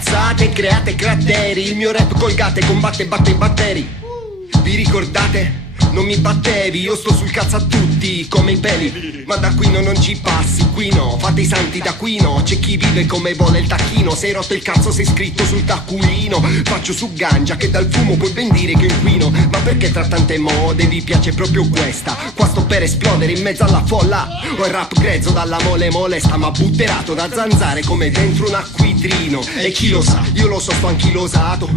cazzate, create crateri. Il mio rap colgate, combatte, batte i batteri. Vi ricordate? Non mi battevi, io sto sul cazzo a tutti, come i peli. Ma da qui non ci passi, qui no, fate i santi da qui no. C'è chi vive come vuole il tacchino. Sei rotto il cazzo, sei scritto sul taccuino. Faccio su ganja che dal fumo puoi ben dire che inquino. Ma perché tra tante mode vi piace proprio questa? Qua sto per esplodere in mezzo alla folla. Ho il rap grezzo dalla mole molesta, ma butterato da zanzare come dentro un acquitrino. E chi lo sa, io lo so, sto anchilosato.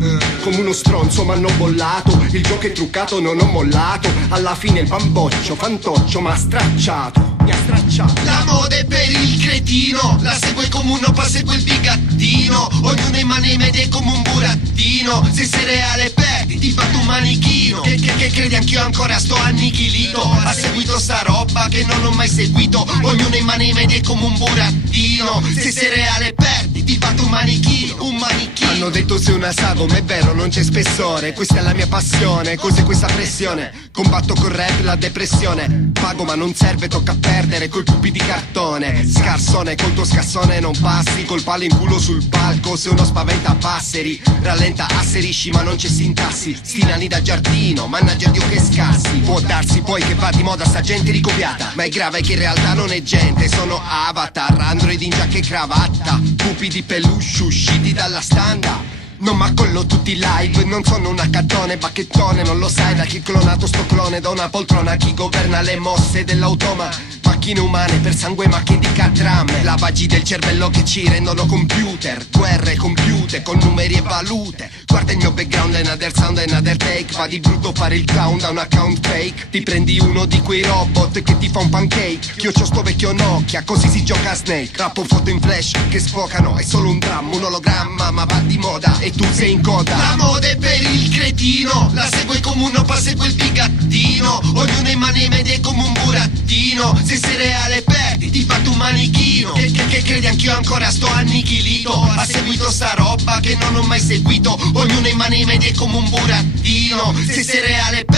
Come uno stronzo m'hanno bollato. Il gioco è truccato, non ho mollato. Alla fine il bamboccio, fantoccio, m'ha stracciato. Mi ha stracciato. La moda è per il cretino, la segue come un opa, segue il bigattino. Ognuno in mani medie come un burattino. Se sei reale perdi, ti fatto un manichino. Che credi anch'io ancora sto annichilito. Ha seguito sta roba che non ho mai seguito. Ognuno in mani medie come un burattino. Se sei reale perdi, ti fatto un manichino, un manichino. Hanno detto sei una sagoma, è vero, non c'è spessore. Questa è la mia passione, cos'è questa pressione? Combatto col rap la depressione. Pago ma non serve, tocca perdere coi pupi di cartone. Scarsone, col tuo scassone non passi. Col palo in culo sul palco, se uno spaventa passeri. Rallenta, asserisci ma non c'è sintassi. Sti nani da giardino, mannaggia Dio che scassi. Può darsi poi che va di moda sta gente ricopiata, ma è grave che in realtà non è gente. Sono avatar, android in giacca e cravatta. Pupi di peluche usciti dalla standa. Non m'accollo tutti live, non sono un accattone, bacchettone. Non lo sai da chi clonato sto clone. Da una poltrona chi governa le mosse dell'automa. Macchine umane per sangue, macchine di catrame. Lavaggi del cervello che ci rendono computer. Guerre compiute con numeri e valute. Guarda il mio background, another sound, another take. Va di brutto fare il clown da un account fake. Ti prendi uno di quei robot che ti fa un pancake. Io c'ho sto vecchio Nokia, così si gioca a Snake. Rappo foto in flash che sfocano, è solo un dramma, un ologramma, ma va di moda e tu sei in coda. La moda è per il cretino, la segue come un opa, segue il bigattino. Ognuno in mani medie come un burattino. Se sei reale perdi, ti fatto un manichino. Che credi anch'io ancora sto annichilito. Ha seguito sta roba che non ho mai seguito. Ognuno in mani medie come un burattino. Se sei reale perdi,